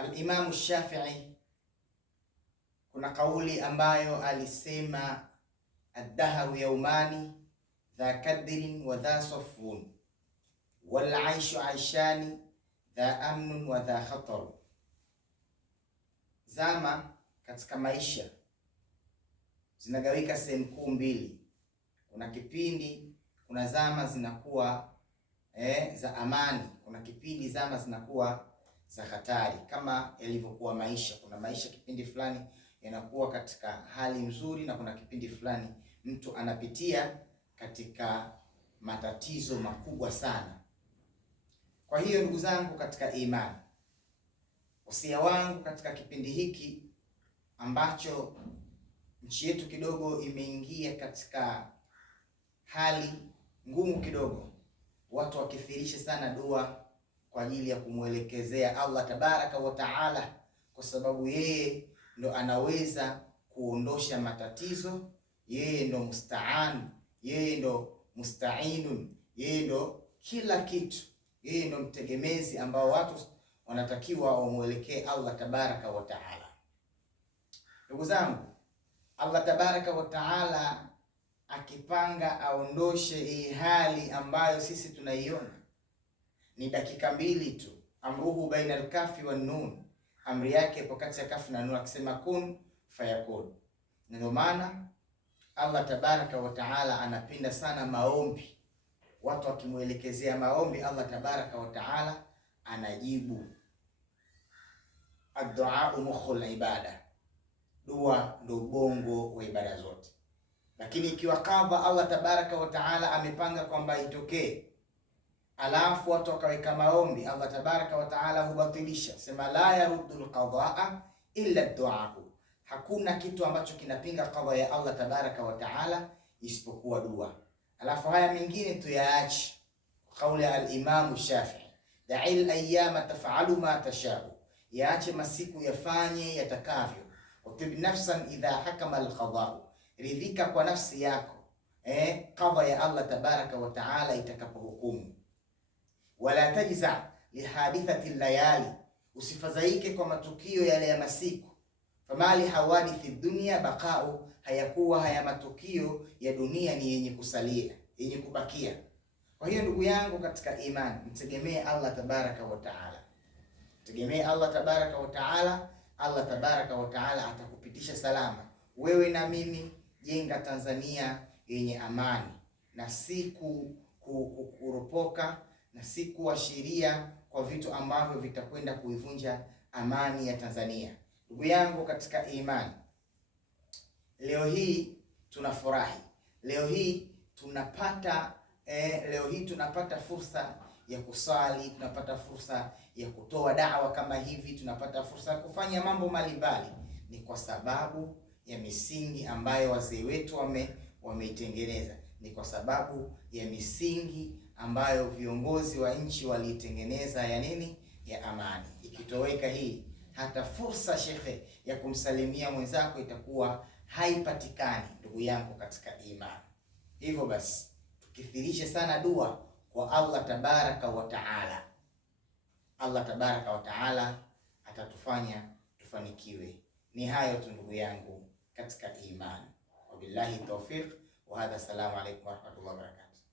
Al-Imam Shafi'i kuna kauli ambayo alisema ad-dahru yaumani dha kadrin wa dha safun wal aishu aishani dha amnun wa dha khatar. Zama katika maisha zinagawika sehemu kuu mbili. Kuna kipindi, kuna zama zinakuwa za amani, kuna kipindi zama zinakuwa za hatari. Kama yalivyokuwa maisha, kuna maisha kipindi fulani yanakuwa katika hali nzuri, na kuna kipindi fulani mtu anapitia katika matatizo makubwa sana. Kwa hiyo ndugu zangu katika imani, usia wangu katika kipindi hiki ambacho nchi yetu kidogo imeingia katika hali ngumu kidogo, watu wakithirishe sana dua kwa ajili ya kumwelekezea Allah tabaraka wa taala, kwa sababu yeye ndo anaweza kuondosha matatizo, yeye ndo mustaan, yeye ndo mustainun, yeye ndo kila kitu, yeye ndo mtegemezi ambao watu wanatakiwa wamwelekee Allah tabaraka wa taala. Ndugu zangu, Allah tabaraka wa taala akipanga aondoshe hii hali ambayo sisi tunaiona, ni dakika mbili tu. Amruhu baina al-kafi wan nun, amri yake ipo kati ya kafi na nun, akisema kun fayakun. Ndio maana Allah tabaraka wa taala anapenda sana maombi. Watu wakimwelekezea maombi, Allah tabaraka wa taala anajibu. Ad-du'a mukhul ibada, dua ndo ubongo wa ibada zote. Lakini ikiwa kadha Allah tabaraka wa taala amepanga kwamba itokee, alafu watu wakaweka maombi, Allah tabaraka wa taala hubatilisha, sema la yaruddu alqadaa illa ad-du'a. Hakuna kitu ambacho kinapinga qadha ya Allah tabaraka wa taala isipokuwa dua. Alafu haya mengine tuyaache. Kauli ya al-Imam Shafi'i, da'il ayyama taf'alu ma tasha'u, yaache masiku yafanye yatakavyo. Utib nafsan idha hakama al-qada'u, ridhika kwa nafsi yako qadha ya Allah tabaraka wa taala itakapohukumu. Wala tajza lihadithati layali, usifadhaike kwa matukio yale ya masiku. Famali hawadithi dunya baqa'u, hayakuwa haya matukio ya dunia ni yenye kusalia, yenye kubakia. Kwa hiyo ndugu yangu katika imani, mtegemee Allah tabaraka wa taala, mtegemee Allah tabaraka wa taala. Allah tabaraka wa taala atakupitisha salama wewe na mimi. Jenga Tanzania yenye amani, na si kuropoka, na si kuashiria kwa vitu ambavyo vitakwenda kuivunja amani ya Tanzania. Ndugu yangu katika imani, leo hii tunafurahi, leo hii tunapata fursa ya kusali, tunapata fursa ya kutoa da'wa kama hivi, tunapata fursa ya kufanya mambo mbalimbali. Ni kwa sababu ya misingi ambayo wazee wetu wameitengeneza, ni kwa sababu ya misingi ambayo viongozi wa nchi waliitengeneza ya nini? Ya amani. Ikitoweka hii, hata fursa shekhe ya kumsalimia mwenzako itakuwa haipatikani. Ndugu yangu katika imani, hivyo basi tukithirishe sana dua kwa Allah tabaraka wa taala. Allah tabaraka wa taala atatufanya tufanikiwe. Ni hayo tu ndugu yangu katika imani. Wabillahi tawfiq wa hadha. Assalamu alaykum wa rahmatullahi wa barakatuh.